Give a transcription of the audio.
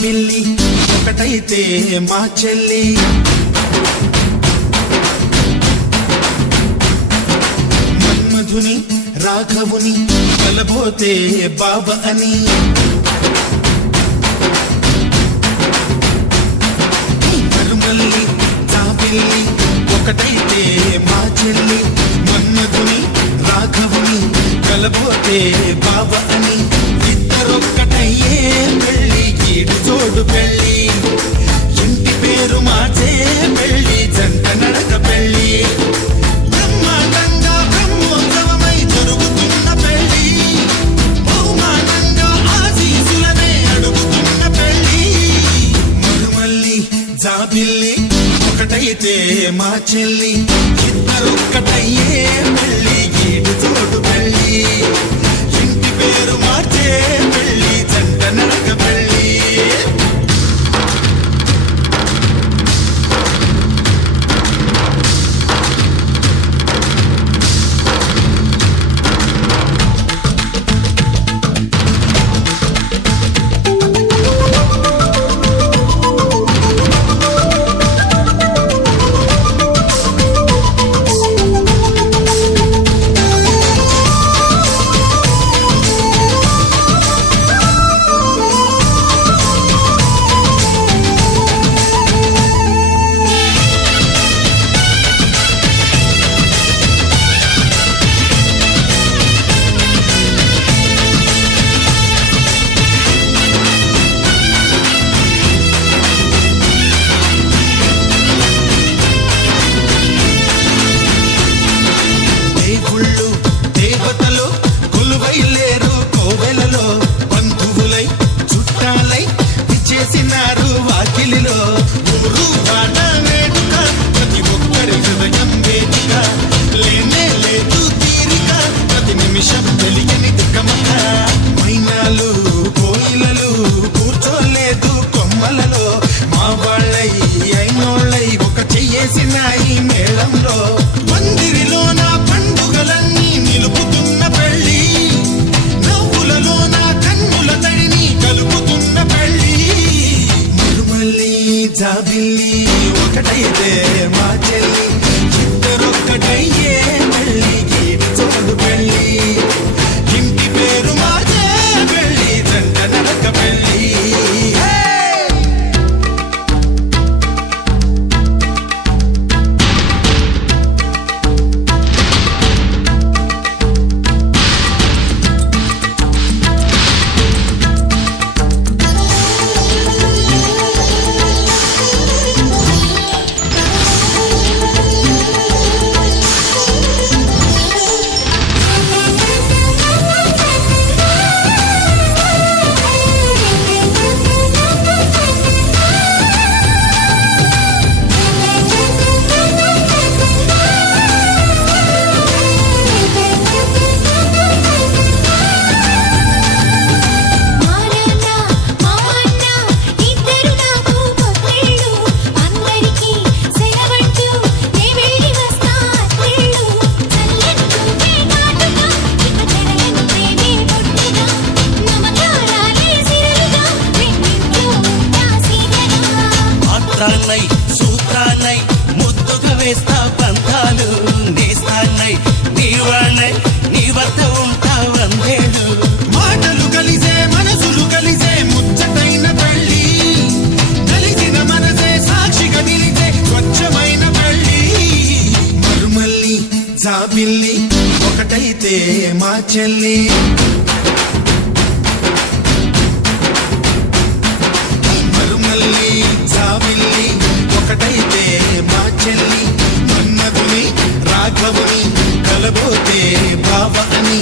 జాబిల్లి ఒకటైతే మా చెల్లి మన్మధుని రాఘవుని కలబోతే బావ అని మరుమల్లి జాబిల్లి ఒకటైతే మా చెల్లి మన్మధుని రాఘవుని కలబోతే బావ అని ఇద్దరొక్కటయ్యే పెళ్ళి ఈడు జోడు పెళ్ళి ఇంటి పేరు మార్చే పెళ్ళి జంట నడక పెళ్ళి బ్రహ్మాండంగా బ్రహ్మోత్సవమై జరుగుతున్న పెళ్ళి బహుమానంగా ఆశీసులనే అడుగుతున్న పెళ్ళి మరుమల్లి జాబిల్లి ఒకటైతే మా చెల్లి ఇద్దరొక్కటయ్యే పెళ్ళి ఈడు జోడు పెళ్ళి ఇంటి పేరు మార్చే పెళ్ళి జంట నడక పెళ్ళి జాబిల్లి ఒకటైతే మా చెల్లి ఇద్దరొక్కటయ్యే పెళ్ళి ఈడు జోడు పెళ్ళి ఇంటి పేరు మార్చే పెళ్ళి జంట నడక పెళ్ళి సూత్రాలై ముద్దుగా వేస్తా పంతాలు నేస్తానై నీవాణై నీ వద్ద ఉంటా వందేడు మాటలు కలిసే మనసులు కలిసే ముచ్చటైన పెళ్ళి కలిసిన మనసే సాక్షిగా నిలిచే స్వచ్ఛమైన పెళ్ళి మరుమల్లి జాబిల్లి ఒకటైతే మా చెల్లి జాబిల్లి ఒకటైతే మా చెల్లి మన్మధుని రాఘవుని కలబోతే బావ అని